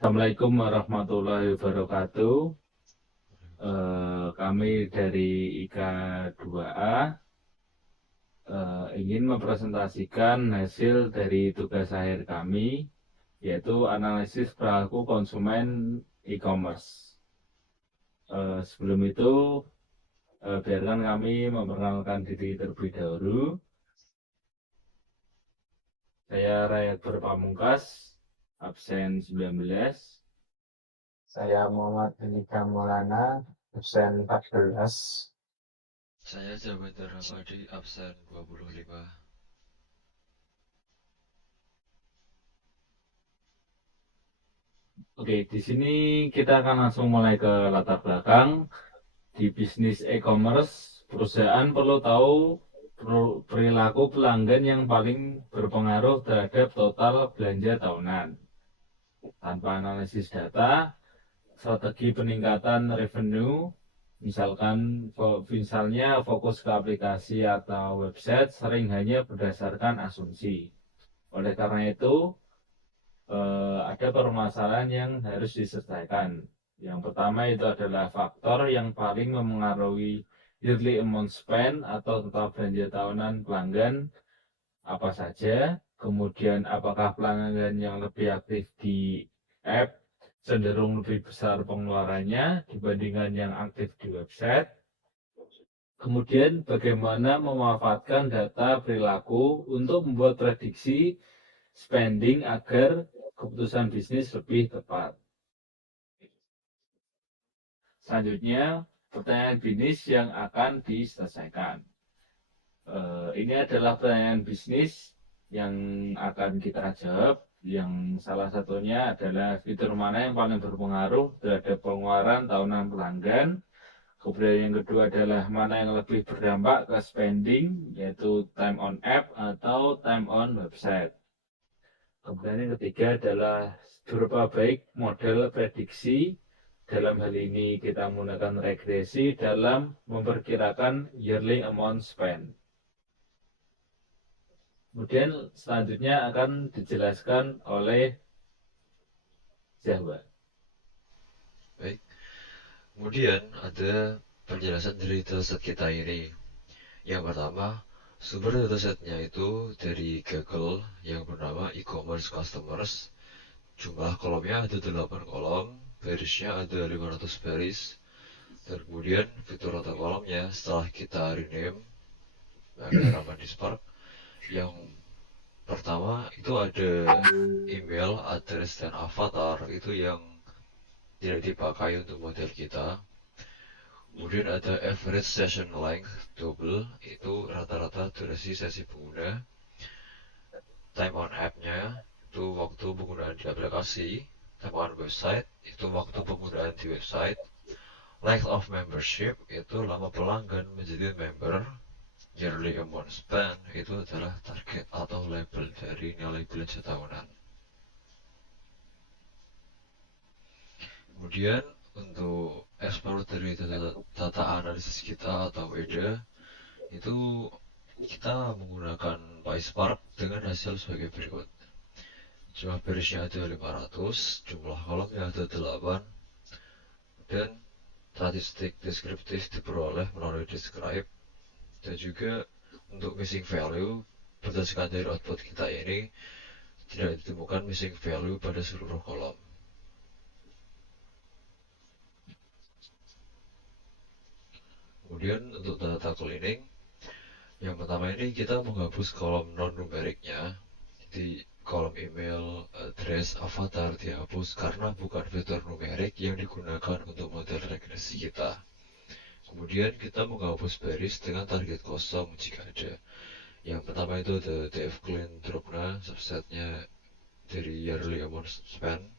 Assalamualaikum warahmatullahi wabarakatuh. Kami dari IK2A ingin mempresentasikan hasil dari tugas akhir kami, yaitu analisis perilaku konsumen e-commerce. Sebelum itu, biarkan kami memperkenalkan diri terlebih dahulu. Saya Rayat Pamungkas, absen 19. Saya Muhammad Andika Maulana, absen 14. Saya Jawender Ramadi, absen 25. Oke, di sini kita akan langsung mulai ke latar belakang. Di bisnis e-commerce, perusahaan perlu tahu perilaku pelanggan yang paling berpengaruh terhadap total belanja tahunan. Tanpa analisis data, strategi peningkatan revenue, misalnya fokus ke aplikasi atau website, sering hanya berdasarkan asumsi. Oleh karena itu, ada permasalahan yang harus diselesaikan. Yang pertama itu adalah faktor yang paling memengaruhi yearly amount spend atau total belanja tahunan pelanggan apa saja. Kemudian apakah pelanggan yang lebih aktif di app cenderung lebih besar pengeluarannya dibandingkan yang aktif di website. Kemudian bagaimana memanfaatkan data perilaku untuk membuat prediksi spending agar keputusan bisnis lebih tepat. Selanjutnya, pertanyaan bisnis yang akan diselesaikan. Ini adalah pertanyaan bisnis yang akan kita jawab. Yang salah satunya adalah fitur mana yang paling berpengaruh terhadap pengeluaran tahunan pelanggan. Kemudian yang kedua adalah mana yang lebih berdampak ke spending, yaitu time on app atau time on website. Kemudian yang ketiga adalah seberapa baik model prediksi. Dalam hal ini kita menggunakan regresi dalam memperkirakan yearly amount spend. Kemudian selanjutnya akan dijelaskan oleh Zahwa. Baik, kemudian ada penjelasan dari dataset kita ini. Yang pertama, sumber datasetnya itu dari Google yang bernama e-commerce customers. Jumlah kolomnya ada 8 kolom, barisnya ada 500 baris. Dan kemudian fitur data kolomnya setelah kita rename, ada halaman di Spark. Yang pertama itu ada email, address, dan avatar, itu yang tidak dipakai untuk model kita. Kemudian ada average session length double, itu rata-rata durasi sesi pengguna. Time on app-nya itu waktu penggunaan di aplikasi. Time on website itu waktu penggunaan di website. Length of membership itu lama pelanggan menjadi member. Yearly amount spend itu adalah target atau label dari nilai belanja tahunan. Kemudian untuk ekspor dari data analisis kita atau EDA itu kita menggunakan PySpark dengan hasil sebagai berikut. Jumlah barisnya ada 500, jumlah kolomnya ada 8, dan statistik deskriptif diperoleh melalui describe, dan juga untuk missing value berdasarkan dari output kita ini tidak ditemukan missing value pada seluruh kolom. Kemudian untuk data cleaning, yang pertama ini kita menghapus kolom non-numeriknya. Di kolom email, address, avatar dihapus karena bukan fitur numerik yang digunakan untuk model regresi kita. Kemudian kita menghapus baris dengan target kosong jika ada. Yang pertama itu ada df clean dropna, subsetnya dari yearly amount spend.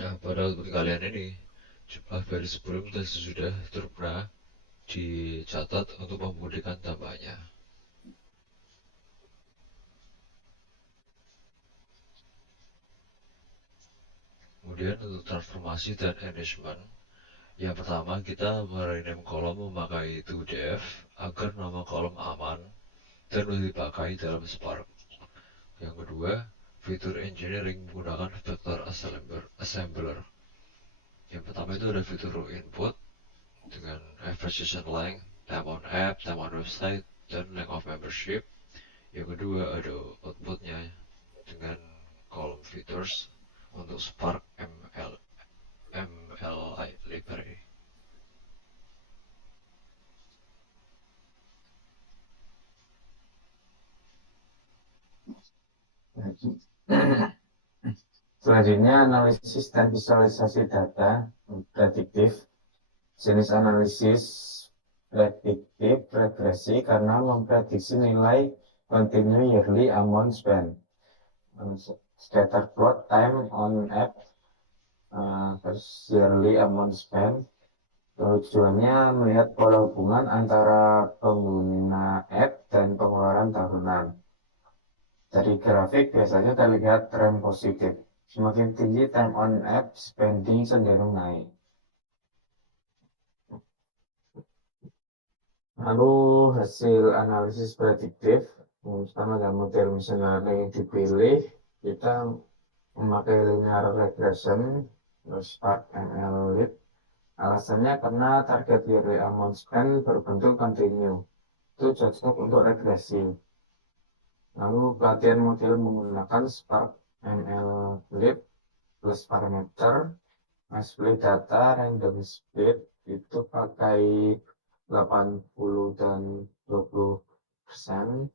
Nah, pada output kalian ini jumlah baris sebelum dan sesudah dropna dicatat untuk memudahkan tambahnya. Kemudian untuk transformasi dan enrichment, yang pertama kita merename kolom memakai 2df agar nama kolom aman dan mudah dipakai dalam Spark. Yang kedua, fitur engineering menggunakan vector assembler. Yang pertama itu ada fitur input dengan average session length, time on app, time on website, dan length of membership. Yang kedua ada outputnya dengan column features untuk Spark MLI library. Selanjutnya, analisis dan visualisasi data prediktif. Jenis analisis prediktif regresi karena memprediksi nilai continue yearly amount spent. Scatter plot time on app versus yearly amount spent. Tujuannya melihat pola hubungan antara pengguna app dan pengeluaran tahunan. Dari grafik biasanya terlihat tren positif. Semakin tinggi time on app spending cenderung naik. Lalu hasil analisis prediktif, pertama ada model machine learning dipilih, kita memakai linear regression, Spark ML. Alasannya karena target yearly amount spend berbentuk continue. Itu cocok untuk regresi. Lalu pelatihan model menggunakan Spark ML plus parameter, split data, random split itu pakai 80 dan 20%.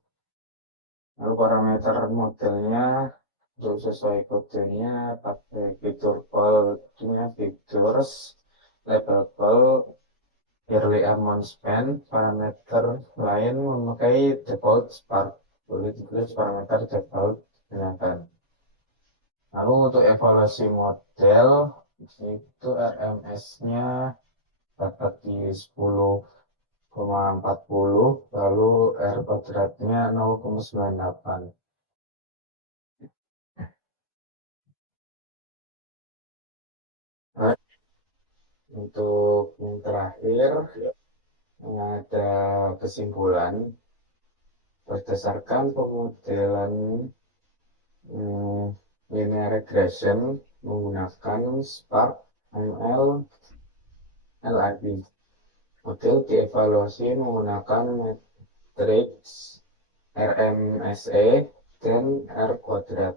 Lalu parameter modelnya untuk sesuai kodenya pakai fitur call-nya features, labelable, yearly amount spend. Parameter lain memakai default Spark, boleh ditulis parameter default gunakan. Lalu untuk evaluasi model itu RMS-nya dapat di 10,40, lalu R kuadratnya 0,98. Untuk yang terakhir ada kesimpulan berdasarkan pemodelan linear regression menggunakan Spark ML LIB. Model dievaluasi menggunakan matriks RMSE dan R kuadrat.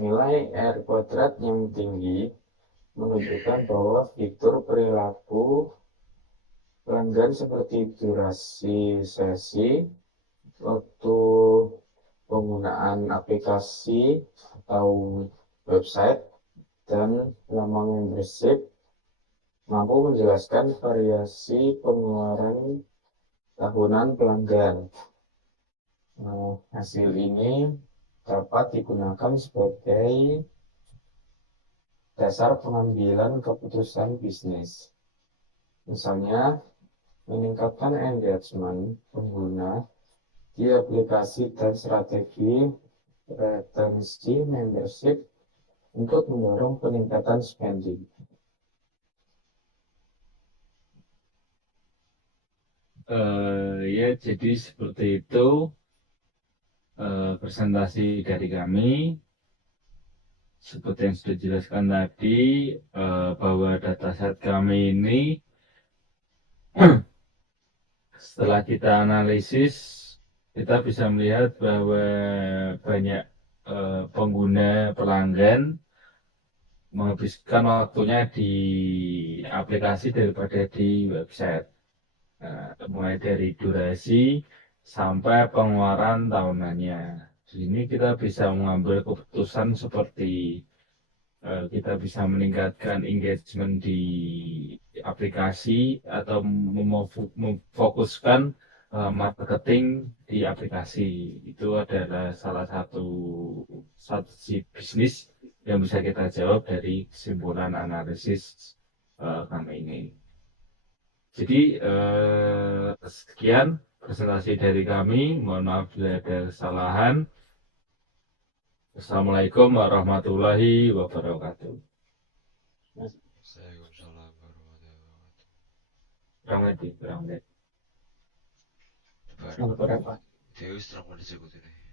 Nilai R kuadrat yang tinggi menunjukkan bahwa fitur perilaku pelanggan seperti durasi sesi, waktu penggunaan aplikasi atau website, dan lama membership mampu menjelaskan variasi pengeluaran tahunan pelanggan. Hasil ini dapat digunakan sebagai dasar pengambilan keputusan bisnis. Misalnya, meningkatkan engagement pengguna di aplikasi dan strategi retensi membership untuk mendorong peningkatan spending. Ya, jadi seperti itu presentasi dari kami. Seperti yang sudah dijelaskan tadi, bahwa dataset kami ini setelah kita analisis, kita bisa melihat bahwa banyak pengguna pelanggan menghabiskan waktunya di aplikasi daripada di website. Mulai dari durasi sampai pengeluaran tahunannya. Di sini kita bisa mengambil keputusan seperti kita bisa meningkatkan engagement di aplikasi atau memfokuskan marketing di aplikasi. Itu adalah salah satu strategi bisnis yang bisa kita jawab dari kesimpulan analisis kami ini. Jadi sekian presentasi dari kami. Mohon maaf bila ada kesalahan. Assalamualaikum warahmatullahi wabarakatuh. Waalaikumsalam warahmatullahi wabarakatuh. Kurang lebih. Baru, Dewi terang disebut ini.